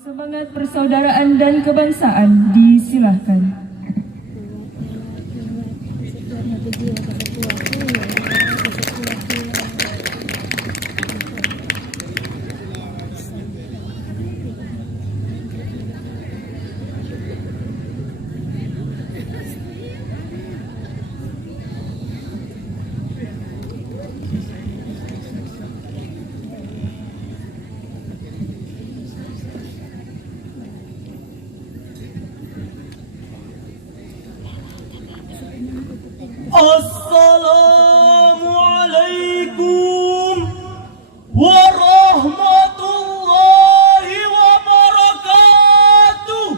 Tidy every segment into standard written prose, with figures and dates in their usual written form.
Semangat persaudaraan dan kebangsaan disilahkan. Assalamualaikum warahmatullahi wabarakatuh.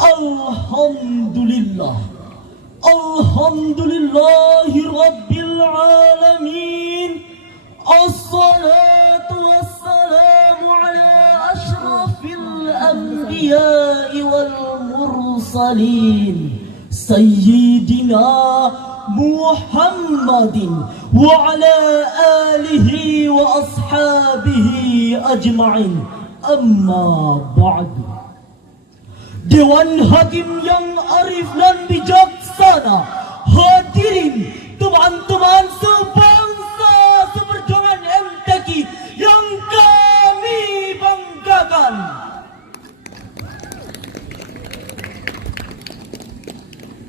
Alhamdulillah, alhamdulillahi rabbil alamin. Assalatu wassalamu ala ashrafil anbiya'i wal mursalin Sayyidina Muhammadin wa ala alihi wa ashabihi ajma'in. Amma ba'du. Dewan Hakim yang arif dan bijaksana, hadirin teman-teman sebangsa seperjuangan MTQ yang kami banggakan.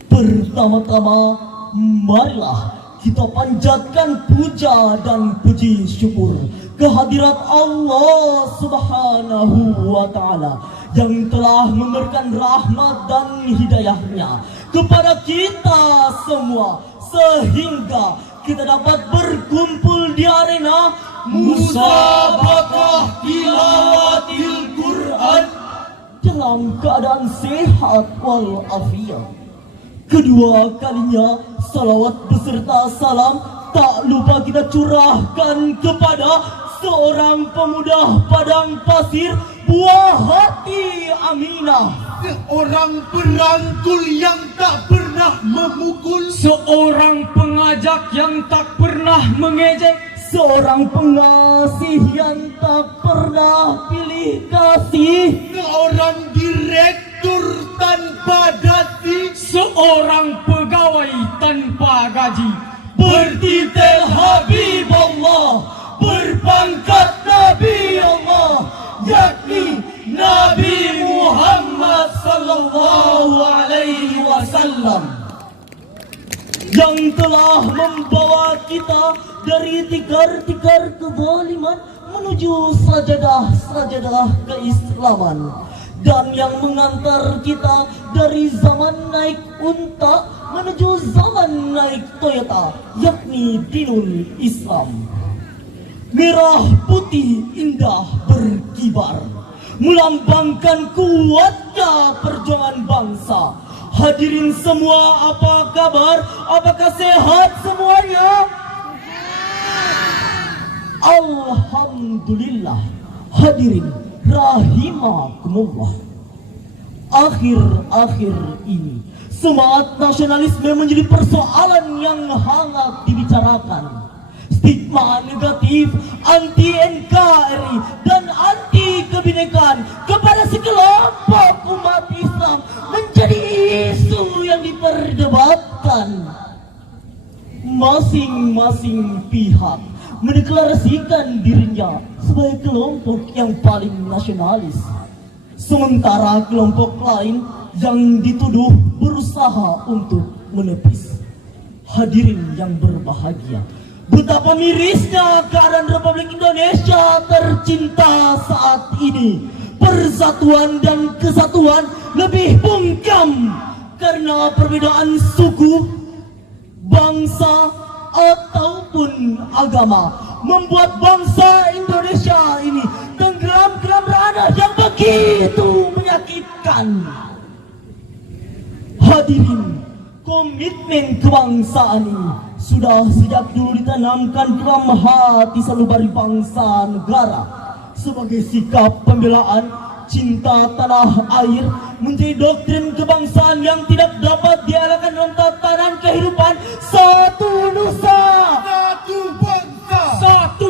Pertama-tama, marilah kita panjatkan puja dan puji syukur kehadirat Allah Subhanahu wa Ta'ala yang telah memberikan rahmat dan hidayahnya kepada kita semua sehingga kita dapat berkumpul di arena musabaqah tilawatil Quran dalam keadaan sehat walafiat. Kedua kalinya salawat beserta salam tak lupa kita curahkan kepada seorang pemuda padang pasir, buah hati Aminah, seorang perangkul yang tak pernah memukul, seorang pengajak yang tak pernah mengejek, seorang pengasih yang tak pernah pilih kasih, seorang direktur tanpa dasi, seorang pegawai tanpa gaji, bertitel Habibullah, berpangkat Nabi Allah, yakni Nabi Muhammad sallallahu alaihi wasallam, yang telah membawa kita dari tikar-tikar kezaliman menuju sajadah-sajadah keislaman, dan yang mengantar kita dari zaman naik unta menuju zaman naik Toyota, yakni dinul Islam. Merah putih indah berkibar, melambangkan kuatnya perjuangan bangsa. Hadirin semua, apa kabar? Apakah sehat semuanya? Alhamdulillah. Hadirin rahimakumullah. Akhir-akhir ini semangat nasionalisme menjadi persoalan yang hangat dibicarakan. Stigma negatif anti NKRI dan anti kebinekaan kepada sekelompok umat Islam menjadi isu yang diperdebatkan. Masing-masing pihak mendeklarasikan dirinya sebagai kelompok yang paling nasionalis, sementara kelompok lain yang dituduh berusaha untuk menepis. Hadirin yang berbahagia, betapa mirisnya keadaan Republik Indonesia tercinta saat ini. Persatuan dan kesatuan lebih bungkam karena perbedaan suku, bangsa, ataupun agama membuat bangsa Indonesia ini tenggelam ke dalam ranah yang begitu menyakitkan. Hadirin, komitmen kebangsaan ini sudah sejak dulu ditanamkan ke dalam hati sanubari bangsa negara sebagai sikap pembelaan cinta tanah air menjadi doktrin kebangsaan yang tidak dapat dielakkan dalam tatanan kehidupan satu nusa, satu bangsa, satu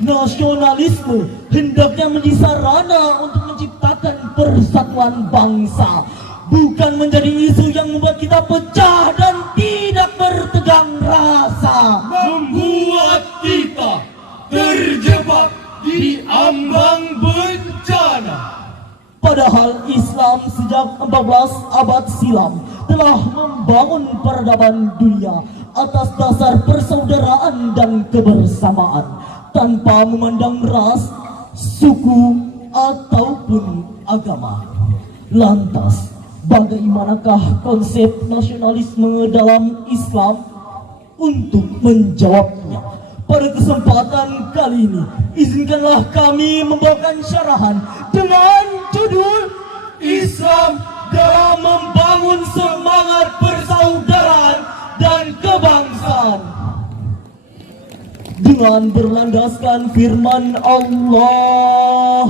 Nasionalisme hendaknya menjadi sarana untuk menciptakan persatuan bangsa, bukan menjadi isu yang membuat kita pecah dan tidak bertegang rasa, membuat kita terjebak di ambang bencana. Padahal Islam sejak 14 abad silam telah membangun peradaban dunia atas dasar persaudaraan dan kebersamaan tanpa memandang ras, suku, ataupun agama. Lantas, bagaimanakah konsep nasionalisme dalam Islam? Untuk menjawabnya, pada kesempatan kali ini, izinkanlah kami membawakan syarahan dengan judul Islam dalam membangun semangat persaudaraan dan kebangsaan. Dengan berlandaskan firman Allah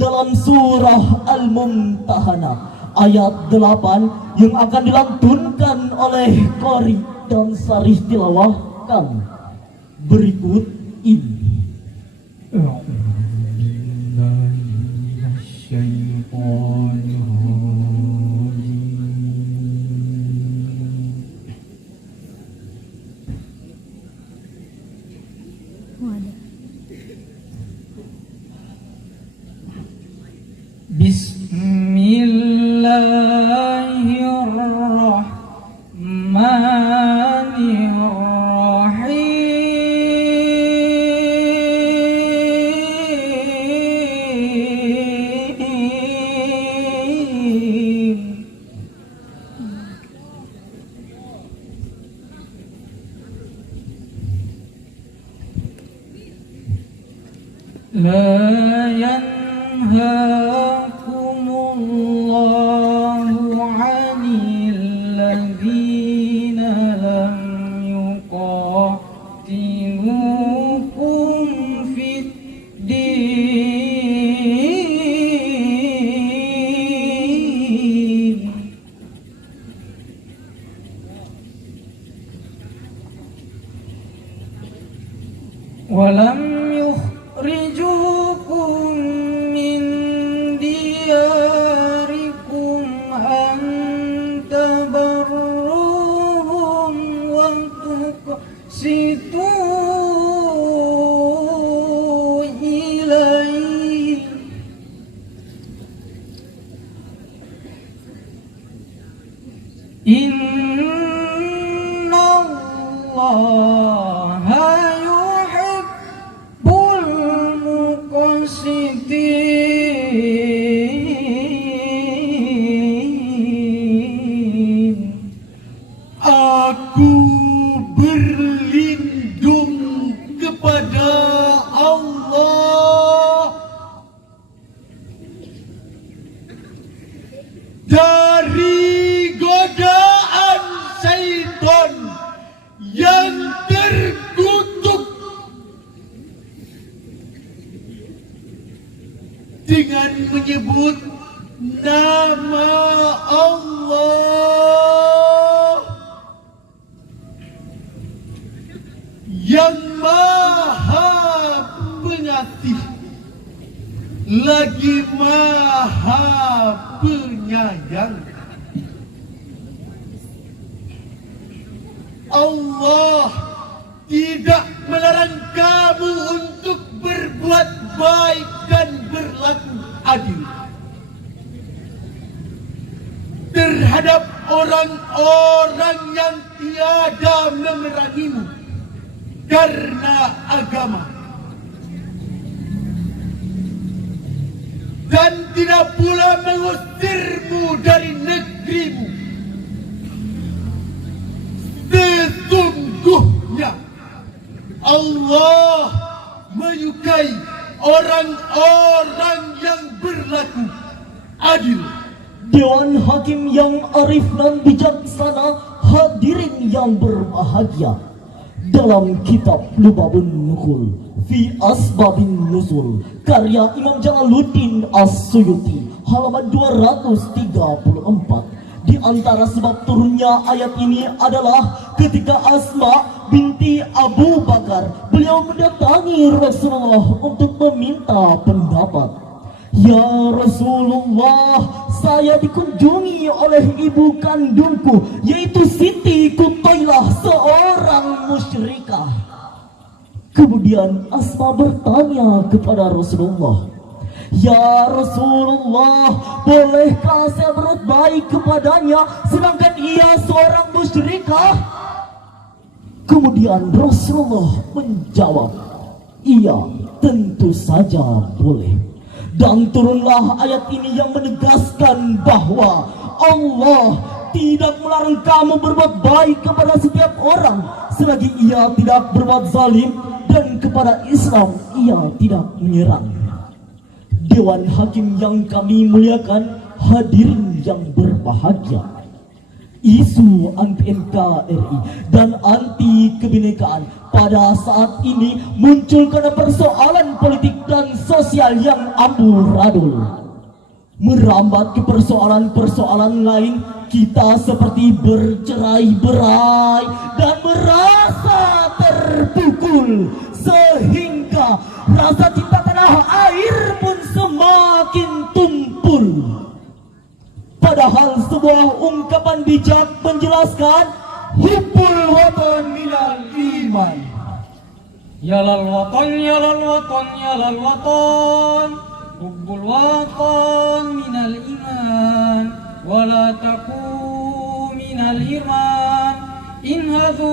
dalam surah Al-Mumtahanah ayat 8 yang akan dilantunkan oleh Qori dan Sarih Tilawah kami berikut ini. لا ينهاكم الله عن الذين لم يقاتلوكم في الدين ولم يخرجوكم من دياركم أن تبروهم وتقسطوا إليه إن الله يحب المقسطين. Aku berlindung kepada Allah dari godaan syaitan yang terkutuk dengan menyebut nama Allah yang Maha Pengasih lagi Maha Penyayang. Allah tidak melarang kamu untuk berbuat baik dan berlaku adil terhadap orang-orang yang tiada memerangimu karena agama dan tidak pula mengusirmu dari negerimu. Sesungguhnya Allah menyukai orang-orang yang berlaku adil. Dewan Hakim yang arif dan bijaksana, hadirin yang berbahagia. Dalam kitab Lubabun Nuhul Fi Asbabin Nuzul karya Imam Jalaluddin As-Suyuti halaman 234 Di antara sebab turunnya ayat ini adalah ketika Asma binti Abu Bakar, beliau mendatangi Rasulullah untuk meminta pendapat. Ya Rasulullah, saya dikunjungi oleh ibu kandungku, yaitu Siti Qutailah, seorang musyrikah. Kemudian Asma bertanya kepada Rasulullah, Ya Rasulullah, bolehkah saya berbuat baik kepadanya sedangkan ia seorang musyrikah? Kemudian Rasulullah menjawab, iya, tentu saja boleh. Dan turunlah ayat ini yang menegaskan bahwa Allah tidak melarang kamu berbuat baik kepada setiap orang selagi ia tidak berbuat zalim, dan kepada Islam ia tidak menyerang. Dewan Hakim yang kami muliakan, hadirin yang berbahagia, isu anti NKRI dan anti kebinekaan pada saat ini muncul karena persoalan politik dan sosial yang amburadul. Merambat ke persoalan-persoalan lain, kita seperti bercerai-berai dan merasa terpukul, sehingga rasa cinta tanah air pun semakin tumpul. Padahal sebuah ungkapan bijak menjelaskan hubbul watan minal iman. Yalal watan, yalal watan, yalal watan, hubbul watan minal iman, wala taku minal iman, inhadu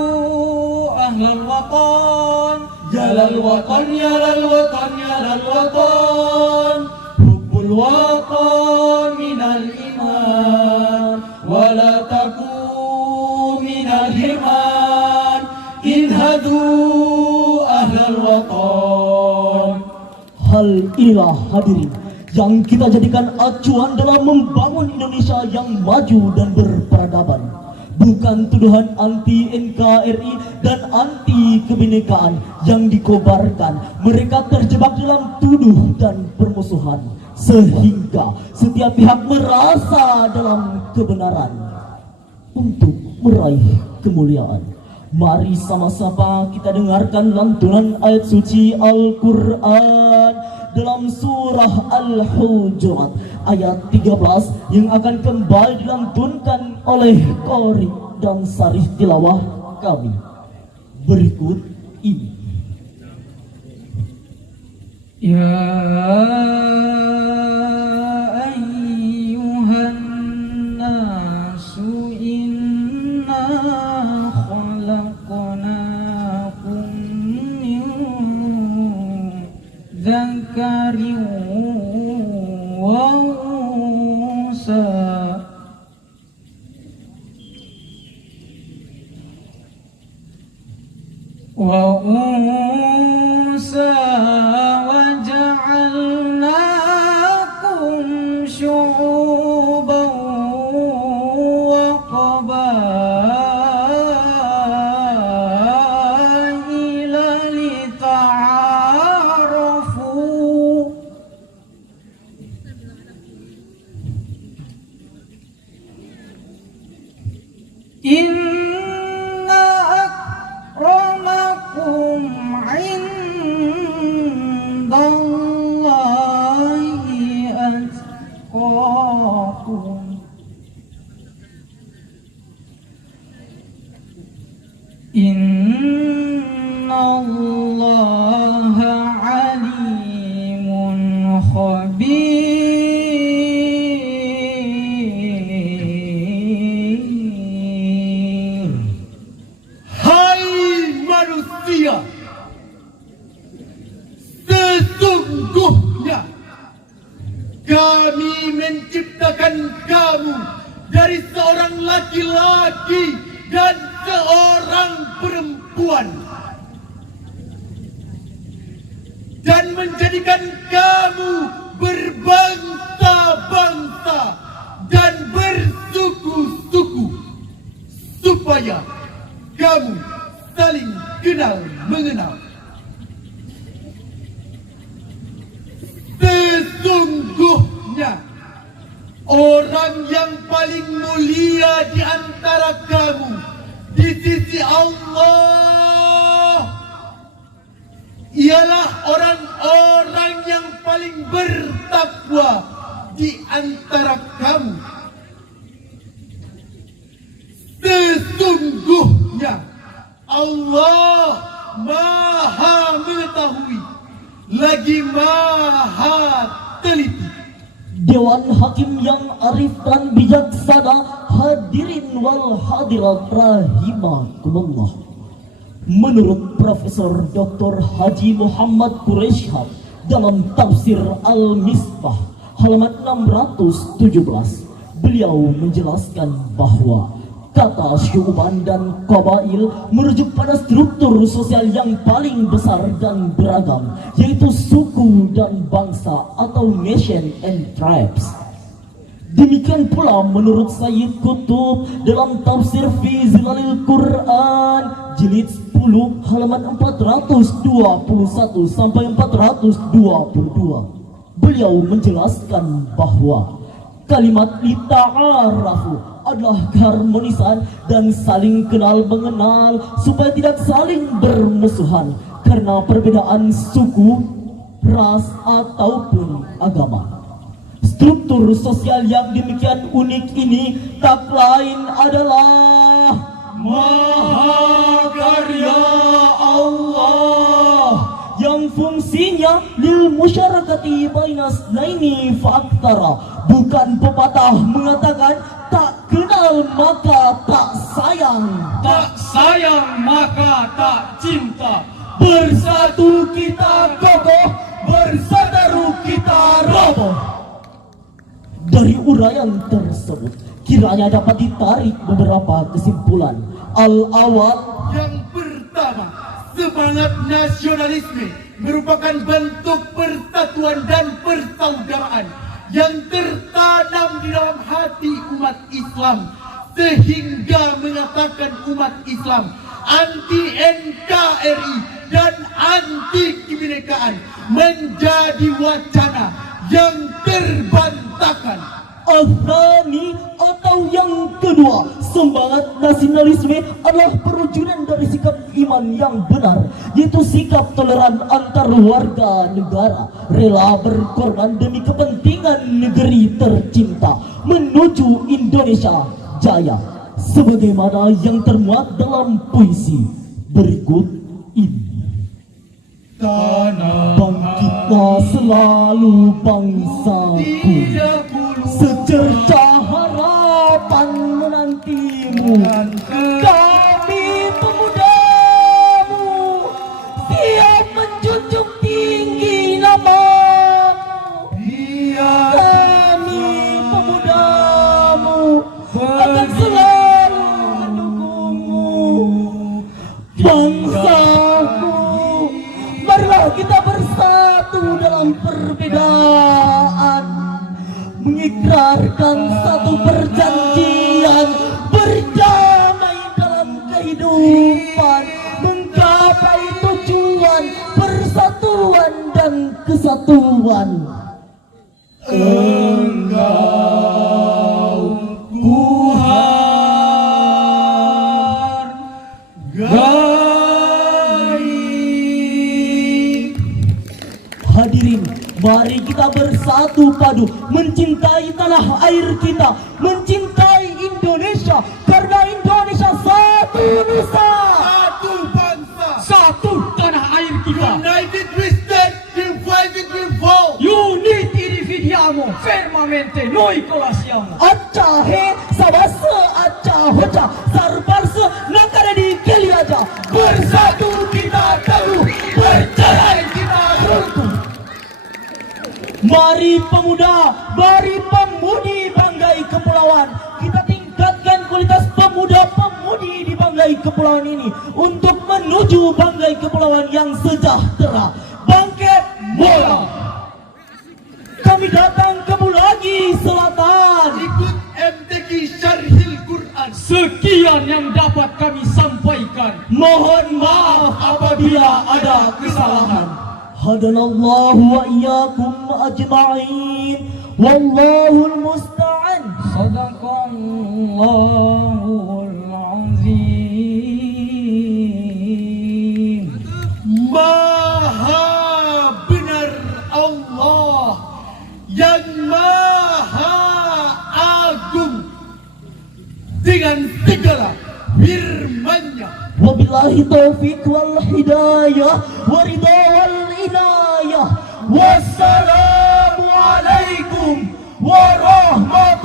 ahlal watan. Yalal watan, yalal watan, yalal watan, hubbul watan minal iman, wala taku minal iman, inhadu ahlal watan. Hal inilah hadirin yang kita jadikan acuan dalam membangun Indonesia yang maju dan berperadaban. Bukan tuduhan anti NKRI dan anti kebinekaan yang dikobarkan. Mereka terjebak dalam tuduh dan permusuhan, sehingga setiap pihak merasa dalam kebenaran untuk meraih kemuliaan. Mari sama-sama kita dengarkan lantunan ayat suci Al-Quran dalam surah Al-Hujurat ayat 13 yang akan kembali dilantunkan oleh qari dan sarih tilawah kami berikut ini. Ya ayyuhan nasu inna khalaqnakum min dzakarin wa unsa وجعلناكم شعوبا وقبائل لتعارفوا إن أكرمكم عند الله أتقاكم إن الله عليم خبير. Hai manusia, sesungguhnya kami menciptakan kamu dari seorang laki-laki dan seorang perempuan, dan menjadikan kamu berbangsa-bangsa dan bersuku-suku, supaya kamu saling kenal mengenal. Sesungguhnya orang yang paling mulia di antara kamu di sisi Allah ialah orang-orang yang paling bertakwa di antara kamu. Sesungguhnya Allah Maha mengetahui lagi Maha teliti. Dewan Hakim yang arif dan bijaksana, hadirin wal hadirat rahimakumullah. Menurut Profesor Dr. Haji Muhammad Quraisyhab dalam tafsir Al-Misbah halaman 617, beliau menjelaskan bahwa kata syu'ban dan qabail merujuk pada struktur sosial yang paling besar dan beragam, yaitu suku dan bangsa atau nation and tribes. Demikian pula menurut Sayyid Qutb dalam tafsir Fi Zilalil Quran jilid 10 halaman 421 sampai 422. Beliau menjelaskan bahwa kalimat lita'arafu adalah keharmonisan dan saling kenal mengenal supaya tidak saling bermusuhan karena perbedaan suku, ras ataupun agama. Struktur sosial yang demikian unik ini tak lain adalah mahakarya Allah yang fungsinya lil musyarakati bainas laini fa'aktara. Bukan pepatah mengatakan tak kenal maka tak sayang, Tak sayang maka tak cinta. bersatu kita kokoh, bersatu kita roboh. Dari uraian tersebut kiranya dapat ditarik beberapa kesimpulan. Al-awal, Yang pertama, semangat nasionalisme merupakan bentuk persatuan dan persaudaraan yang tertanam di dalam hati umat Islam, sehingga mengatakan umat Islam anti NKRI dan anti kebinekaan menjadi wacana yang terbantahkan. Al-thani atau yang kedua, semangat nasionalisme adalah perwujudan dari sikap iman yang benar, yaitu sikap toleran antar warga negara, rela berkorban demi kepentingan negeri tercinta menuju Indonesia Jaya, sebagaimana yang termuat dalam puisi berikut ini. Bangkitlah selalu bangsaku, secercah harapan menantimu. Kami pemudamu, siap menjunjung tinggi namamu. Kami pemudamu akan selalu mendukungmu. Bangsaku, marilah kita bersatu dalam perbedaan, mengikrarkan satu perjanjian, berdamai dalam kehidupan, menggapai tujuan persatuan dan kesatuan. Engkau hadirin, mari kita bersatu padu mencintai tanah air kita, mencintai Indonesia, karena Indonesia satu nusa, Satu bangsa, Satu tanah air kita. united we stand, divided we fall. Uniti dividiamo, fermamente noi colasciamo. acca he sabase acca hoca sarparse nakare di keliaja. Bersatu kita teguh, bercerai kita runtuh. Mari pemuda, mari pemudi Banggai Kepulauan, kita tingkatkan kualitas pemuda-pemudi di Banggai Kepulauan ini untuk menuju Banggai Kepulauan yang sejahtera. Bangkit bola! Kami datang ke Bulagi Selatan. Ikut MTQ Syarhil Quran. Sekian yang dapat kami sampaikan. Mohon maaf apabila ada kesalahan. Hadanallahu wa iyyakum ajma'in. Wallahul musta'an. Sadaqallahul azim. Maha benar Allah yang maha agung dengan segala firman-Nya. Wabillahi taufiq wal hidayah wa ridha wal inayah. Wassalamu alaikum warahmatullahi